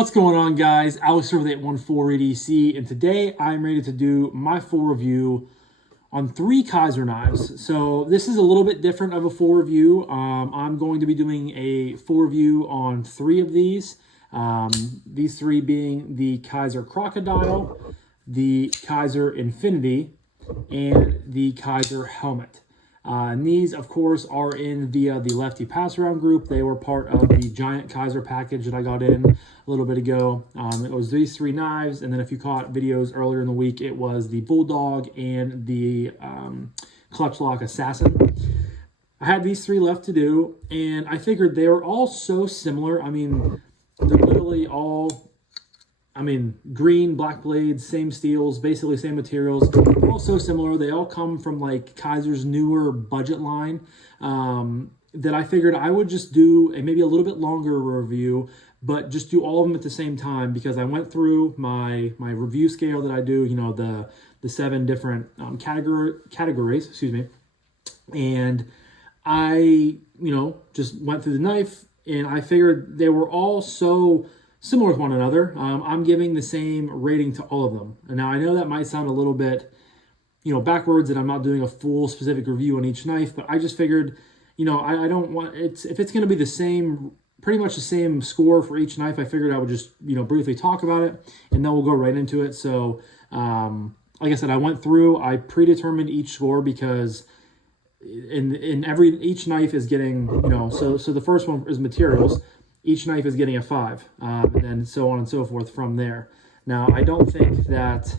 What's going on, guys? Alex here with 814 EDC, and today I'm ready to do my full review on 3 Kizer knives. So this is a little bit different of a full review. I'm going to be doing a full review on 3 of these. These 3 being the Kizer Crocodile, the Kizer Infinity, and the Kizer Helmet. And these, of course, are in via the Lefty passaround group. They were part of the giant Kizer package that I got in a little bit ago. It was these 3 knives, and then if you caught videos earlier in the week, it was the Bulldog and the Clutch Lock Assassin. I had these 3 left to do, and I figured they were all so similar. I mean, they're literally all... green, black blades, same steels, basically same materials. They're all so similar. They all come from like Kizer's newer budget line that I figured I would just do a maybe a little bit longer review, but just do all of them at the same time because I went through my review scale that I do, you know, the 7 different categories, excuse me. And I, just went through the knife and I figured they were all so similar to one another. I'm giving the same rating to all of them. And now I know that might sound a little bit, backwards, that I'm not doing a full specific review on each knife, but I just figured, I don't want if it's going to be the same, pretty much the same score for each knife, I figured I would just, briefly talk about it and then we'll go right into it. So, like I said, I went through, I predetermined each score because each knife is getting, so the first one is materials. Each knife is getting a 5, and then so on and so forth from there. Now, I don't think that,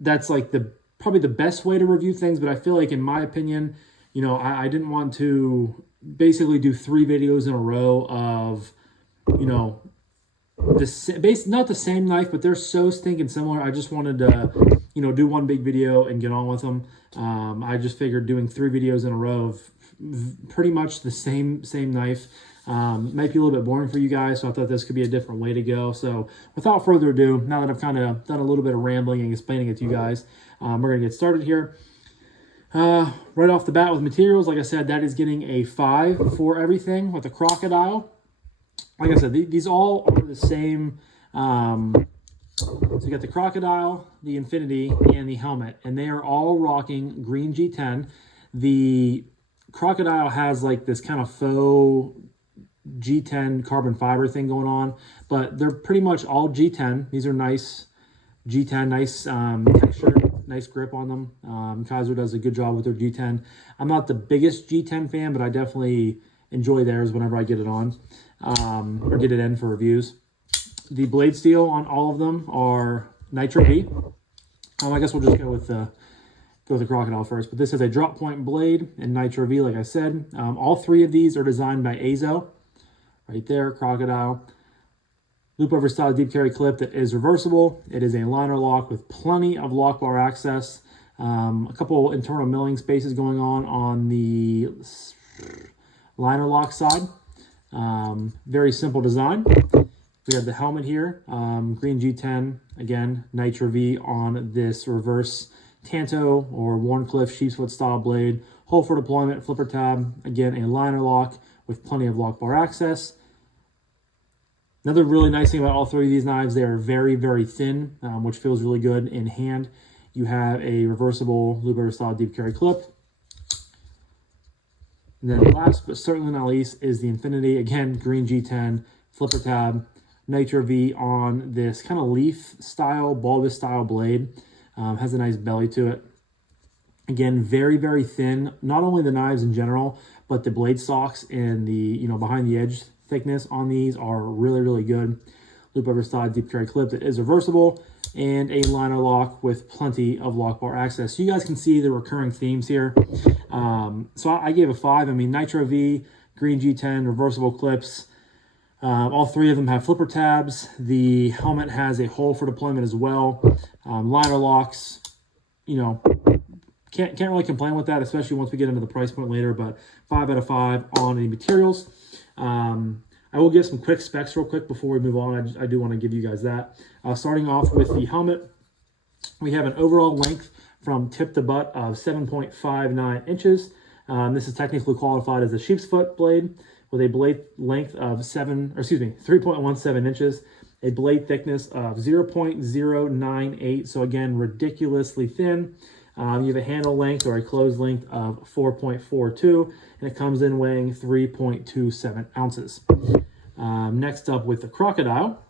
that's like probably the best way to review things, but I feel like in my opinion, I didn't want to basically do 3 videos in a row of, not the same knife, but they're so stinking similar. I just wanted to, do one big video and get on with them. I just figured doing 3 videos in a row of pretty much the same knife might be a little bit boring for you guys, so I thought this could be a different way to go. So without further ado, now that I've kind of done a little bit of rambling and explaining it to you guys, we're going to get started here. Right off the bat with materials, like I said, that is getting a 5 for everything. With the Crocodile, like I said, these all are the same. So you got the Crocodile, the Infinity, and the Helmet, and they are all rocking green G10. The Crocodile has like this kind of faux G10 carbon fiber thing going on, but they're pretty much all G10. These are nice G10, nice texture, nice grip on them. Kizer does a good job with their G10. I'm not the biggest G10 fan, but I definitely enjoy theirs whenever I get it on or get it in for reviews. The blade steel on all of them are Nitro V. I guess we'll just go with the Crocodile first, but this is a drop point blade and Nitro V, like I said. All 3 of these are designed by Azo. Right there, Crocodile. Loop over style deep carry clip that is reversible. It is a liner lock with plenty of lock bar access. A couple internal milling spaces going on the liner lock side. Very simple design. We have the helmet here, green G10, again, Nitro V on this reverse Tanto or Warncliffe sheepsfoot style blade. Hole for deployment, flipper tab, again, a liner lock with plenty of lock bar access. Another really nice thing about all 3 of these knives, they are very, very thin, which feels really good in hand. You have a reversible loop over style deep carry clip. And then last but certainly not least is the Infinity, again, green G10, flipper tab, Nitro V on this kind of leaf style, bulbous style blade. Has a nice belly to it. Again, very, very thin. Not only the knives in general, but the blade stocks and the, behind the edge thickness on these are really, really good. Loop over style deep carry clip that is reversible and a liner lock with plenty of lock bar access. So you guys can see the recurring themes here. So I gave a 5. Nitro V, green G10, reversible clips. All 3 of them have flipper tabs. The helmet has a hole for deployment as well. Liner locks, can't really complain with that, especially once we get into the price point later, but 5 out of 5 on the materials. I will give some quick specs real quick before we move on. I do want to give you guys that. Starting off with the helmet, we have an overall length from tip to butt of 7.59 inches. This is technically qualified as a sheep's foot blade with a blade length of 3.17 inches, a blade thickness of 0.098. So again, ridiculously thin. You have a handle length or a closed length of 4.42, and it comes in weighing 3.27 ounces. Next up with the Crocodile,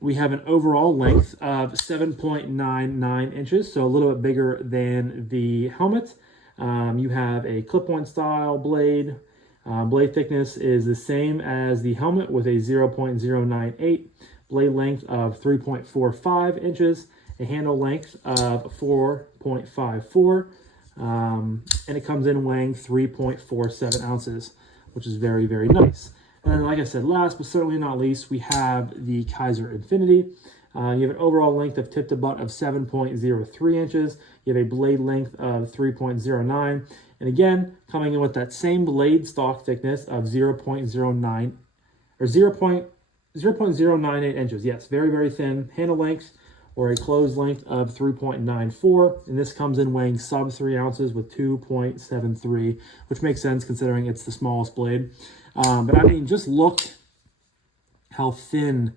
we have an overall length of 7.99 inches, so a little bit bigger than the helmet. You have a clip-point style blade. Blade thickness is the same as the helmet with a 0.098, blade length of 3.45 inches, a handle length of 4.54, and it comes in weighing 3.47 ounces, which is very, very nice. And then, like I said, last but certainly not least, we have the Kizer Infinity. You have an overall length of tip to butt of 7.03 inches. You have a blade length of 3.09. And again, coming in with that same blade stock thickness of 0.09 or 0.098 inches. Yes, very, very thin. Handle length or a closed length of 3.94. And this comes in weighing sub 3 ounces with 2.73, which makes sense considering it's the smallest blade. But I mean, just look how thin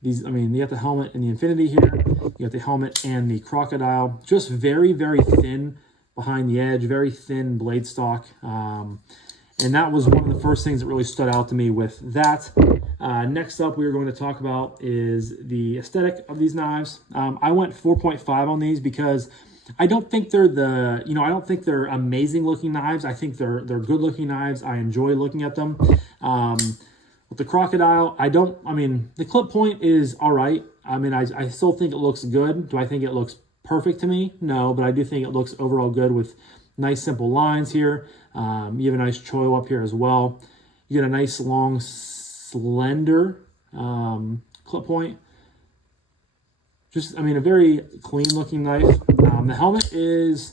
these, I mean, you got the helmet and the Infinity here. You got the helmet and the Crocodile. Just very, very thin behind the edge, very thin blade stock. And that was one of the first things that really stood out to me with that. Next up, we are going to talk about is the aesthetic of these knives. I went 4.5 on these because I don't think they're I don't think they're amazing looking knives. I think they're good looking knives. I enjoy looking at them. With the Crocodile, the clip point is all right. I mean, I still think it looks good. Do I think it looks perfect to me? No, but I do think it looks overall good with nice simple lines here. You have a nice choil up here as well. You get a nice long, slender clip point. Just, I mean, a very clean looking knife. The helmet is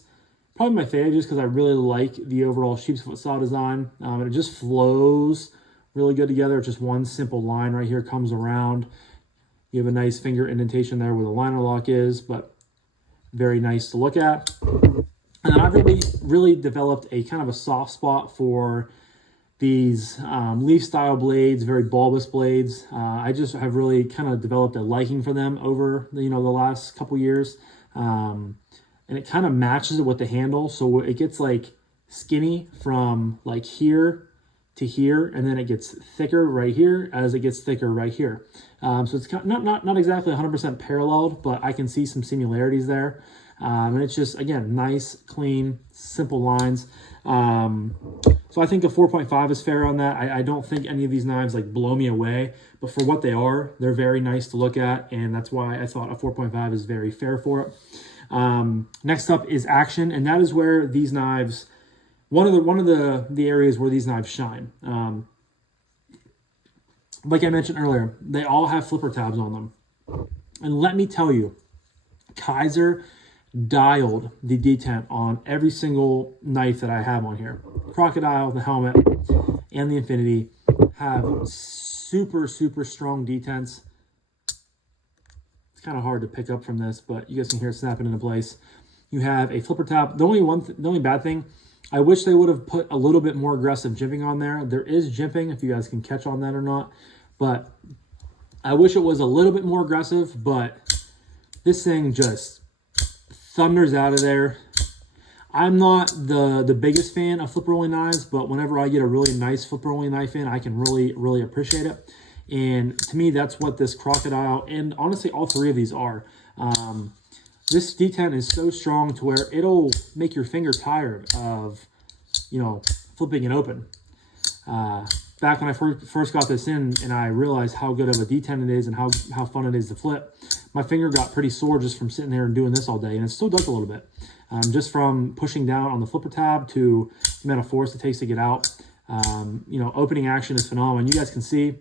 probably my favorite just because I really like the overall sheep's foot saw design. And it just flows really good together. It's just one simple line right here comes around. You have a nice finger indentation there where the liner lock is, but very nice to look at. And then I've really developed a kind of a soft spot for these leaf style blades, very bulbous blades. I just have really kind of developed a liking for them over the last couple years. And it kind of matches it with the handle. So it gets like skinny from like here to here, and then it gets thicker right here as it gets thicker right here. So it's not exactly 100% paralleled, but I can see some similarities there. And it's just, again, nice, clean, simple lines. So I think a 4.5 is fair on that. I don't think any of these knives like blow me away, but for what they are, they're very nice to look at, and that's why I thought a 4.5 is very fair for it. Next up is action, and that is where these knives, one of the areas where these knives shine. Like I mentioned earlier, they all have flipper tabs on them. And let me tell you, Kizer dialed the detent on every single knife that I have on here. Crocodile, the helmet, and the Infinity have super, super strong detents. It's kind of hard to pick up from this, but you guys can hear it snapping into place. You have a flipper tab. The only bad thing, I wish they would have put a little bit more aggressive jimping on there. There is jimping, if you guys can catch on that or not, but I wish it was a little bit more aggressive, but this thing just thunders out of there. I'm not the biggest fan of flip rolling knives, but whenever I get a really nice flip rolling knife in, I can really, really appreciate it. And to me, that's what this Crocodile, and honestly, all three of these are. This detent is so strong to where it'll make your finger tired of, flipping it open. Back when I first got this in and I realized how good of a detent it is and how fun it is to flip, my finger got pretty sore just from sitting there and doing this all day, and it still does a little bit. Just from pushing down on the flipper tab to the amount of force it takes to get out. Opening action is phenomenal. You guys can see,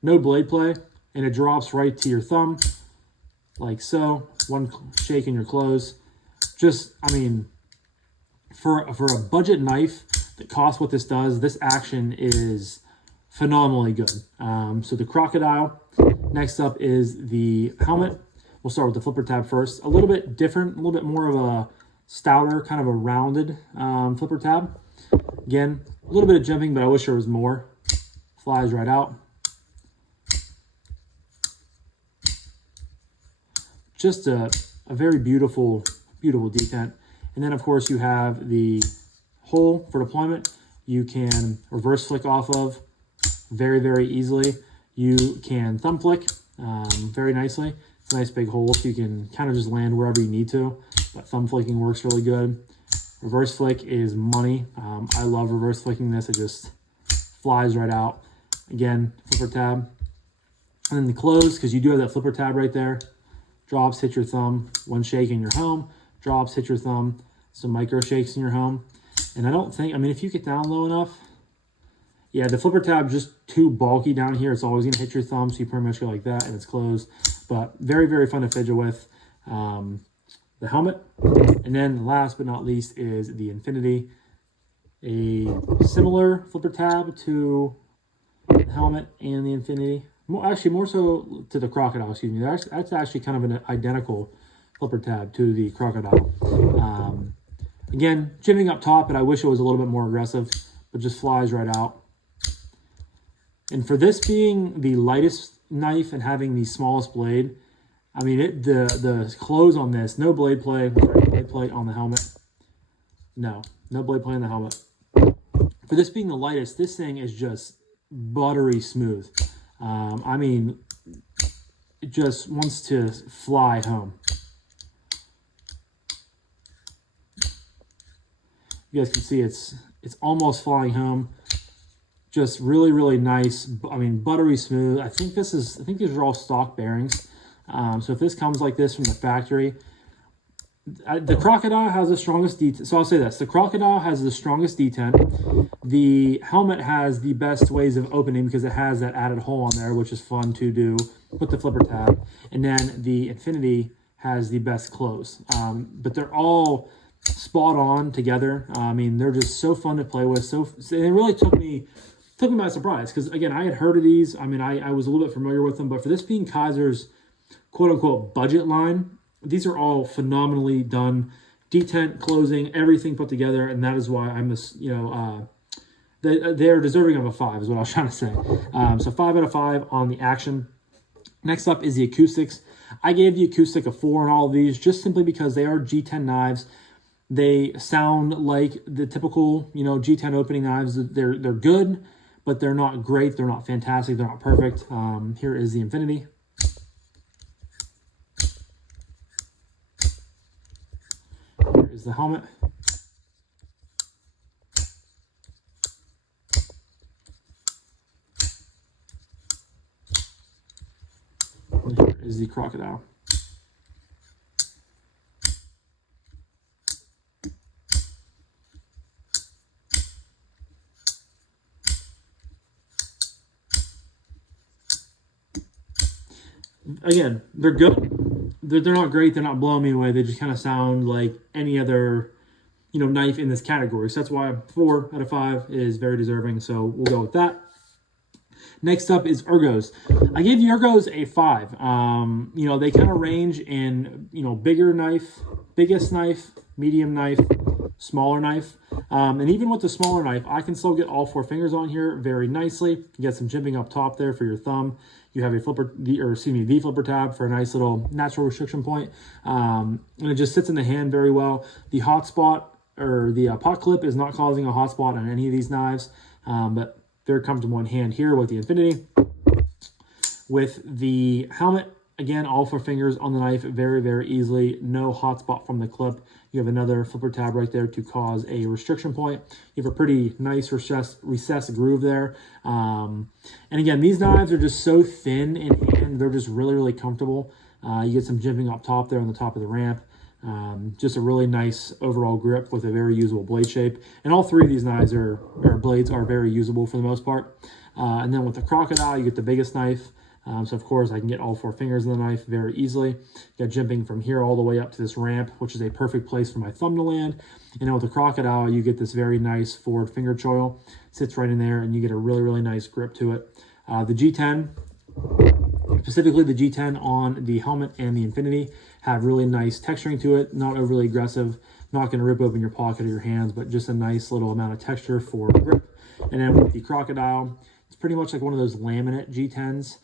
no blade play, and it drops right to your thumb, like so. One shake and you're closed. Just, I mean, for a budget knife that costs what this does, this action is phenomenally good. So the Crocodile. Next up is the helmet. We'll start with the flipper tab first. A little bit different, a little bit more of a stouter, kind of a rounded flipper tab. Again, a little bit of jumping, but I wish there was more. Flies right out. Just a very beautiful, beautiful detent. And then, of course, you have the hole for deployment. You can reverse flick off of very, very easily. You can thumb flick very nicely. It's a nice big hole, so you can kind of just land wherever you need to. But thumb flicking works really good. Reverse flick is money. I love reverse flicking this. It just flies right out. Again, flipper tab. And then the close, because you do have that flipper tab right there. Drops, hit your thumb. One shake and you're home. Drops, hit your thumb. Some micro shakes in your home. And I don't think, I mean, if you get down low enough, yeah, the flipper tab just too bulky down here. It's always going to hit your thumb, so you pretty much go like that, and it's closed. But very, very fun to fidget with. The helmet. And then last but not least is the Infinity. A similar flipper tab to the helmet and the Infinity. Actually, more so to the Crocodile, excuse me. That's actually kind of an identical flipper tab to the Crocodile. Again, jimming up top, but I wish it was a little bit more aggressive, but just flies right out. And for this being the lightest knife and having the smallest blade, I mean, the close on this, no blade play. Was there any blade play on the helmet? No blade play on the helmet. For this being the lightest, this thing is just buttery smooth. I mean, it just wants to fly home. You guys can see it's almost flying home. Just really, really nice. I mean, buttery smooth. I think these are all stock bearings. So if this comes like this from the factory, the Crocodile has the strongest detent. So I'll say this: the Crocodile has the strongest detent. The helmet has the best ways of opening because it has that added hole on there, which is fun to do with the flipper tab. And then the Infinity has the best close. But they're all spot on together. I mean, they're just so fun to play with. So it really took me by surprise because, again, I had heard of these. I mean, I was a little bit familiar with them, but for this being Kizer's quote-unquote budget line, these are all phenomenally done. Detent, closing, everything put together, and that is why I'm this, they're deserving of a 5 is what I was trying to say. So 5 out of 5 on the action. Next up is the acoustics. I gave the acoustic a 4 on all of these just simply because they are G10 knives. They sound like the typical, G10 opening knives. They're good, but they're not great. They're not fantastic. They're not perfect. Here is the Infinity. Here is the helmet. And here is the Crocodile. Again, they're good. They're not great. They're not blowing me away. They just kind of sound like any other, knife in this category. So that's why 4 out of 5 is very deserving. So we'll go with that. Next up is ergos. I gave the ergos a 5. They kind of range in, bigger knife, biggest knife, medium knife, smaller knife. And even with the smaller knife, I can still get all 4 fingers on here very nicely. You get some jimping up top there for your thumb. You have the flipper tab for a nice little natural restriction point. And it just sits in the hand very well. The hot spot or the pot clip is not causing a hot spot on any of these knives, but very comfortable in hand here with the Infinity. With the helmet, again, all 4 fingers on the knife very, very easily. No hot spot from the clip. You have another flipper tab right there to cause a restriction point. You have a pretty nice recessed groove there. And again, these knives are just so thin in hand. They're just really, really comfortable. You get some jimping up top there on the top of the ramp. Just a really nice overall grip with a very usable blade shape. And all 3 of these knives blades are very usable for the most part. And then with the Crocodile, you get the biggest knife. So of course I can get all 4 fingers in the knife very easily. Got jimping from here all the way up to this ramp, which is a perfect place for my thumb to land. And then with the Crocodile, you get this very nice forward finger choil. Sits right in there and you get a really, really nice grip to it. The G10, specifically the G10 on the helmet and the Infinity, have really nice texturing to it, not overly aggressive. not going to rip open your pocket or your hands, but just a nice little amount of texture for grip. And then with the Crocodile, it's pretty much like one of those laminate G10s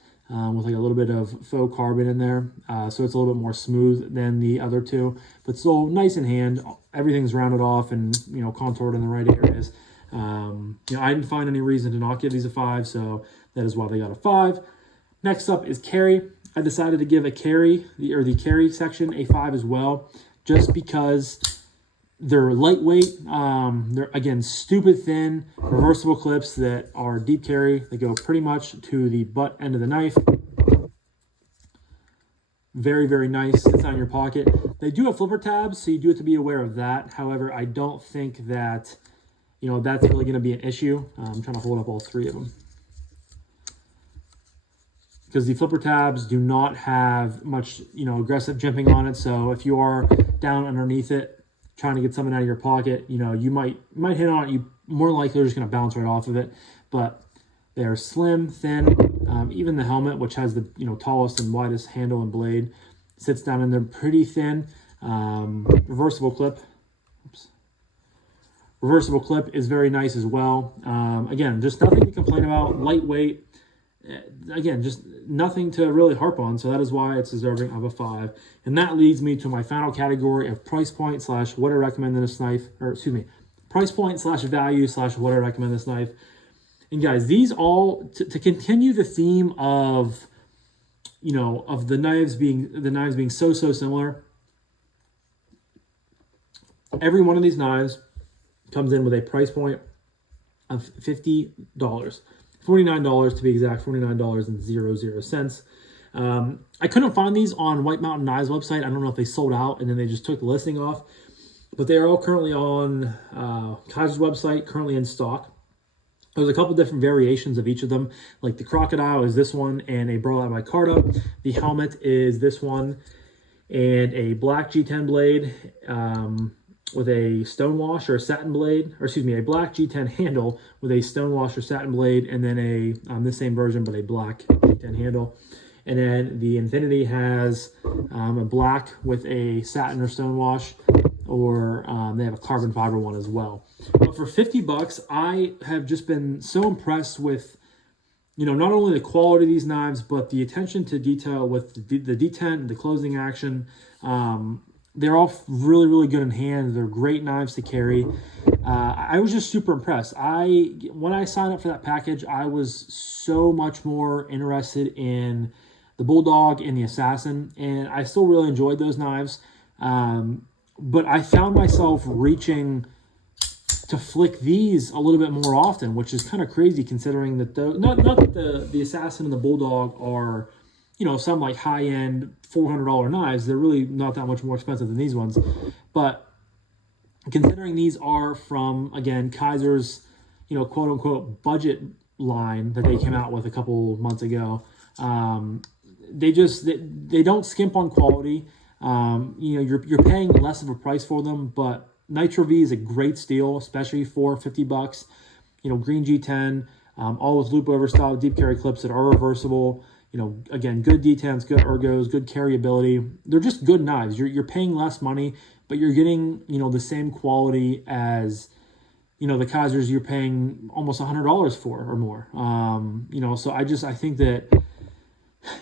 with like a little bit of faux carbon in there. So it's a little bit more smooth than the other two, but still nice in hand. Everything's rounded off and, contoured in the right areas. I didn't find any reason to not give these a 5, so that is why they got a 5. Next up is carry. I decided to give the carry section a 5 as well, just because they're lightweight. They're, again, stupid thin, reversible clips that are deep carry. They go pretty much to the butt end of the knife. Very, very nice. It's on your pocket. They do have flipper tabs, so you do have to be aware of that. However, I don't think that, that's really going to be an issue. I'm trying to hold up all 3 of them, because the flipper tabs do not have much, aggressive jimping on it. So if you are down underneath it, trying to get something out of your pocket, you might hit on it. You more likely are just going to bounce right off of it. But they're slim, thin. Even the helmet, which has the tallest and widest handle and blade, sits down in there pretty thin. Reversible clip. Oops. Reversible clip is very nice as well. Again, just nothing to complain about. Lightweight. Again, just nothing to really harp on, so that is why it's deserving of a 5. And that leads me to my final category of price point / what I recommend in this knife, price point / value / what I recommend this knife. And guys, these all to continue the theme of of the knives being so similar. Every one of these knives comes in with a price point of $50. $49 to be exact, $49.00. I couldn't find these on White Mountain Knives website. I don't know if they sold out and then they just took the listing off, but they are all currently on Kizer's website, currently in stock. There's a couple different variations of each of them. Like the Crocodile is this one and a Burlap micarta. The helmet is this one and a black G10 blade with a stonewash or a satin blade, a black G10 handle with a stonewash or satin blade, and then the same version but a black G10 handle. And then the Infinity has a black with a satin or stonewash, or they have a carbon fiber one as well. But for $50, I have just been so impressed with, not only the quality of these knives, but the attention to detail with the detent, the closing action. They're all really, really good in hand. They're great knives to carry. I was just super impressed. When I signed up for that package, I was so much more interested in the Bulldog and the Assassin, and I still really enjoyed those knives. But I found myself reaching to flick these a little bit more often, which is kind of crazy considering that not that the Assassin and the Bulldog are, some like high-end $400 knives. They're really not that much more expensive than these ones. But considering these are from, again, Kizer's, quote-unquote budget line that they came out with a couple months ago, they don't skimp on quality. You're paying less of a price for them, but Nitro V is a great steal, especially for $50. Green G10, all with loop over style deep carry clips that are reversible. Again, good detents, good ergos, good carryability. They're just good knives. You're paying less money, but you're getting, the same quality as, the Kizers you're paying almost $100 for or more. So I think that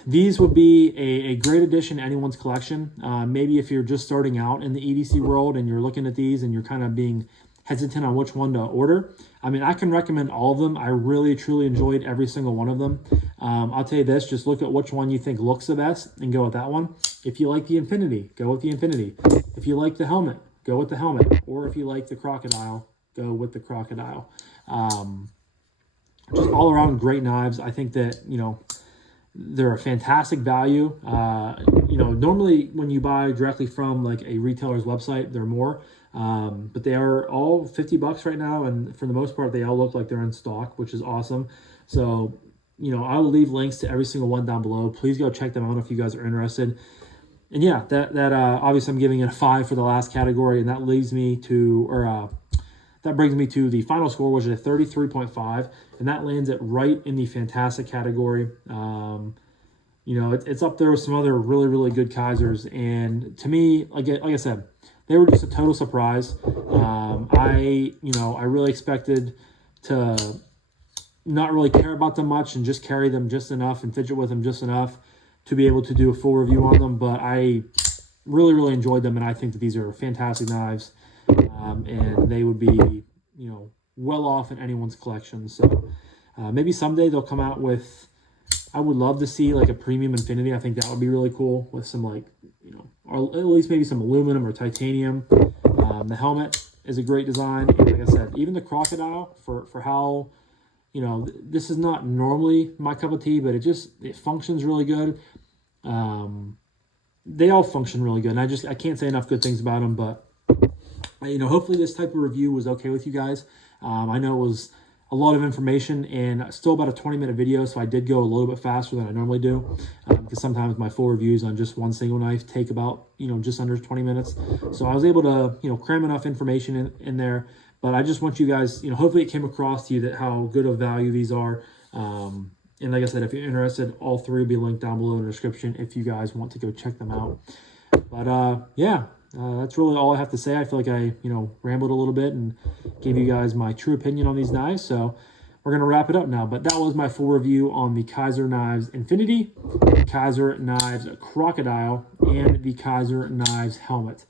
these would be a great addition to anyone's collection. Maybe if you're just starting out in the EDC world and you're looking at these and you're kind of being hesitant on which one to order. I can recommend all of them. I really, truly enjoyed every single one of them. I'll tell you this, just look at which one you think looks the best and go with that one. If you like the Infinity, go with the Infinity. If you like the helmet, go with the helmet. Or if you like the Crocodile, go with the Crocodile. Just all around great knives. I think that, they're a fantastic value. Normally when you buy directly from like a retailer's website, they're more. But they are all $50 right now, and for the most part, they all look like they're in stock, which is awesome. So, I will leave links to every single one down below. Please go check them out if you guys are interested. And yeah, that obviously I'm giving it a 5 for the last category, and that leads me to, that brings me to the final score, which is a 33.5, and that lands it right in the fantastic category. It's up there with some other really, really good Kizers, and to me, like I said, they were just a total surprise. I really expected to not really care about them much and just carry them just enough and fidget with them just enough to be able to do a full review on them. But I really, really enjoyed them, and I think that these are fantastic knives, and they would be, well off in anyone's collection. So maybe someday they'll come out with, I would love to see like a premium infinity. I think that would be really cool with some or at least maybe some aluminum or titanium. The helmet is a great design. And like I said, even the crocodile for how, this is not normally my cup of tea, but it functions really good. They all function really good. And I can't say enough good things about them, but hopefully this type of review was okay with you guys. I know it was a lot of information and still about a 20-minute video, so I did go a little bit faster than I normally do, because sometimes my full reviews on just one single knife take about, just under 20 minutes. So I was able to, cram enough information in there, but I just want you guys, hopefully it came across to you that how good of value these are. And like I said, if you're interested, all three will be linked down below in the description if you guys want to go check them out. But yeah, that's really all I have to say. I feel like I, rambled a little bit and gave you guys my true opinion on these knives. So we're going to wrap it up now. But that was my full review on the Kizer Knives Infinity, the Kizer Knives Crocodile, and the Kizer Knives Helmet.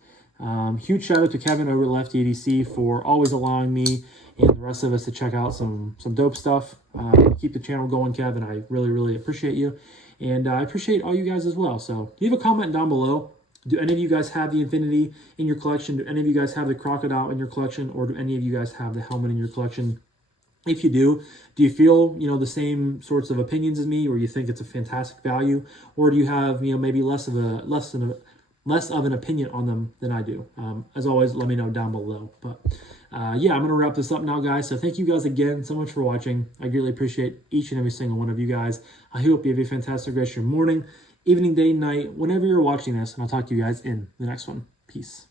Huge shout out to Kevin over at Lefty EDC for always allowing me and the rest of us to check out some dope stuff. Keep the channel going, Kevin. I really, really appreciate you. And I appreciate all you guys as well. So leave a comment down below. Do any of you guys have the Infinity in your collection? Do any of you guys have the Crocodile in your collection? Or do any of you guys have the helmet in your collection? If you do you feel, the same sorts of opinions as me, or you think it's a fantastic value? Or do you have, maybe less of an opinion on them than I do? As always, let me know down below. But yeah, I'm going to wrap this up now, guys. So thank you guys again so much for watching. I really appreciate each and every single one of you guys. I hope you have a fantastic rest of your morning, evening, day, night, whenever you're watching this. And I'll talk to you guys in the next one. Peace.